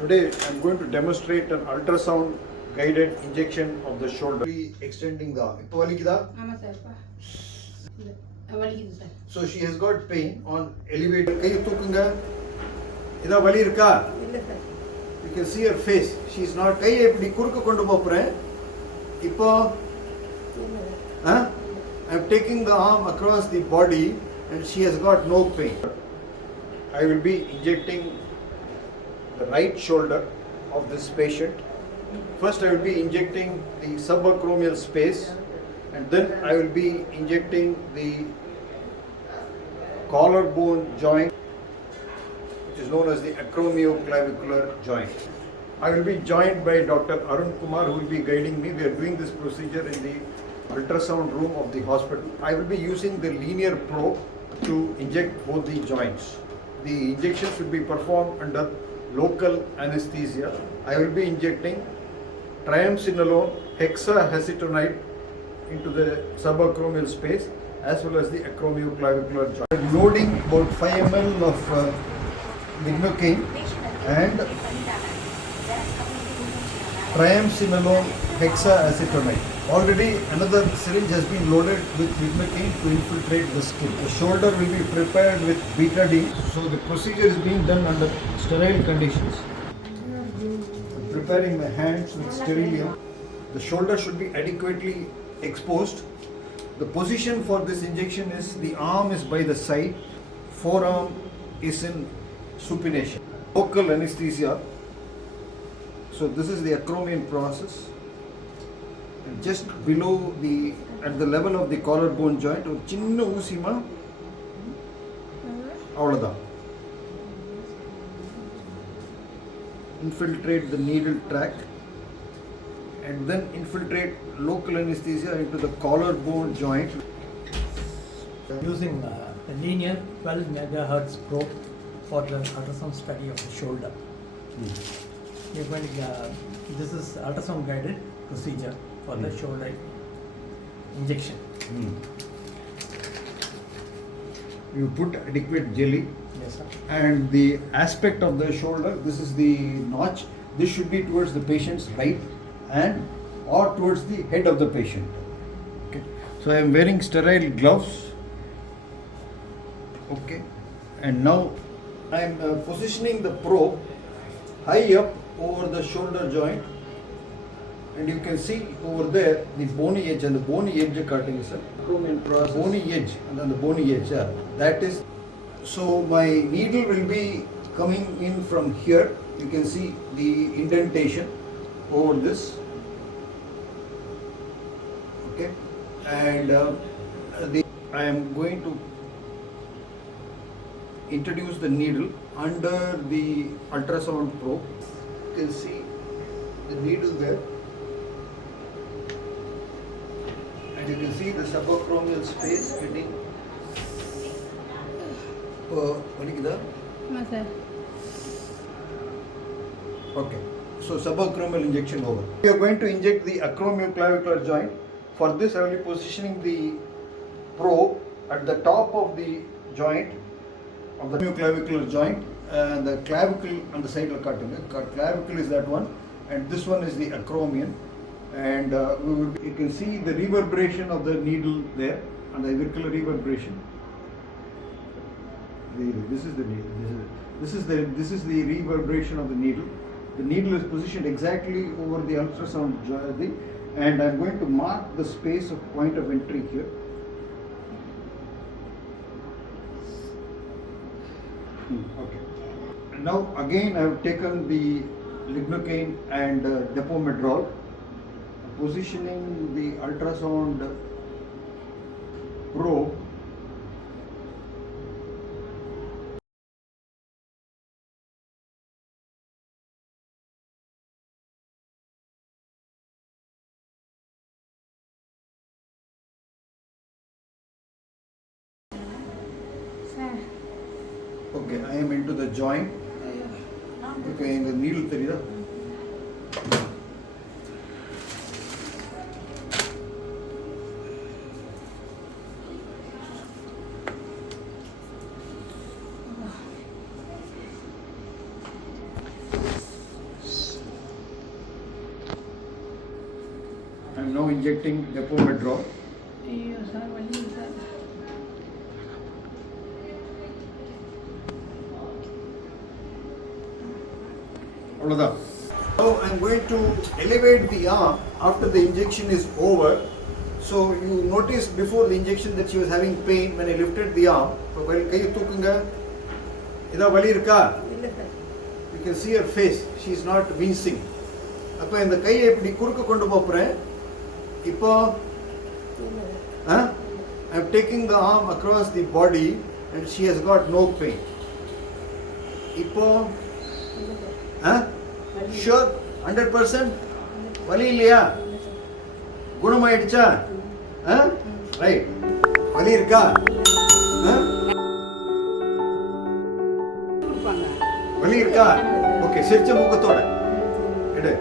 Today I'm going to demonstrate an ultrasound guided injection of the shoulder. Extending the arm. So she has got pain on elevator. You can see her face. She is not. I'm taking the arm across the body and she has got no pain. I will be injecting the right shoulder of this patient. First I will be injecting the subacromial space and then I will be injecting the collarbone joint, which is known as the acromioclavicular joint. I will be joined by Dr. Arun Kumar, who will be guiding me. We are doing this procedure in the ultrasound room of the hospital. I will be using the linear probe to inject both the joints. The injection should be performed under local anesthesia. I will be injecting triamcinolone hexacetonide into the subacromial space as well as the acromioclavicular joint. I'm loading about 5 ml of lignocaine and triamcinolone hexacetonide. Already another syringe has been loaded with lignocaine to infiltrate the skin. The shoulder will be prepared with betadine. So the procedure is being done under sterile conditions. I'm preparing my hands with sterilium. The shoulder should be adequately exposed. The position for this injection is the arm is by the side, forearm is in supination. Local anesthesia. So this is the acromion process. And just below the, at the level of the collarbone joint, or chinna usima, avladha. Infiltrate the needle track and then infiltrate local anesthesia into the collarbone joint. Using a linear 12 megahertz probe for the ultrasound study of the shoulder. We're going to, this is ultrasound guided procedure for the shoulder injection. You put adequate jelly. Yes, sir. And the aspect of the shoulder, this is the notch. This should be towards the patient's right and or towards the head of the patient. Okay. So I am wearing sterile gloves. Okay. And now I am positioning the probe high up over the shoulder joint. And you can see over there the bony edge, and the bony edge cutting is a bony edge, and then the bony edge. That is. So my needle will be coming in from here. You can see the indentation over this. Okay, and I am going to introduce the needle under the ultrasound probe. You can see the needle there. And you can see the subacromial space getting okay, so subacromial injection over. We are going to inject the acromioclavicular joint. For this I will be positioning the probe at the top of the joint of the acromioclavicular joint, and the clavicle on the side of the cutting. Clavicle is that one, and this one is the acromion. And you can see the reverberation of the needle there, and the auricular reverberation. This is the needle. This is the reverberation of the needle. The needle is positioned exactly over the ultrasound joint, and I am going to mark the space of point of entry here. Okay. And now again I have taken the lignocaine and depomedrol, positioning the ultrasound probe okay, I am into the joint. Okay, in the needle therida. I'm now injecting Depomedrol. ஐயோ sir வலி sir. Now I'm going to elevate the arm after the injection is over. So you noticed before the injection that she was having pain when I lifted the arm. So while kai thookunga idha vali irka, இல்லை sir. you can see her face, she is not wincing. அப்ப இந்த கையை இப்படி குறுக்க கொண்டு போறேன். இப்போ I'm taking the arm across the body and she has got no pain. இப்போ sure 100% வலி இல்லையா? குணமாயிடுச்சா? ரைட். வலி இருக்கா? கொடுப்பாங்க. வலி இருக்கா? ஓகே, சிரிச்ச முகத்தோட எடு.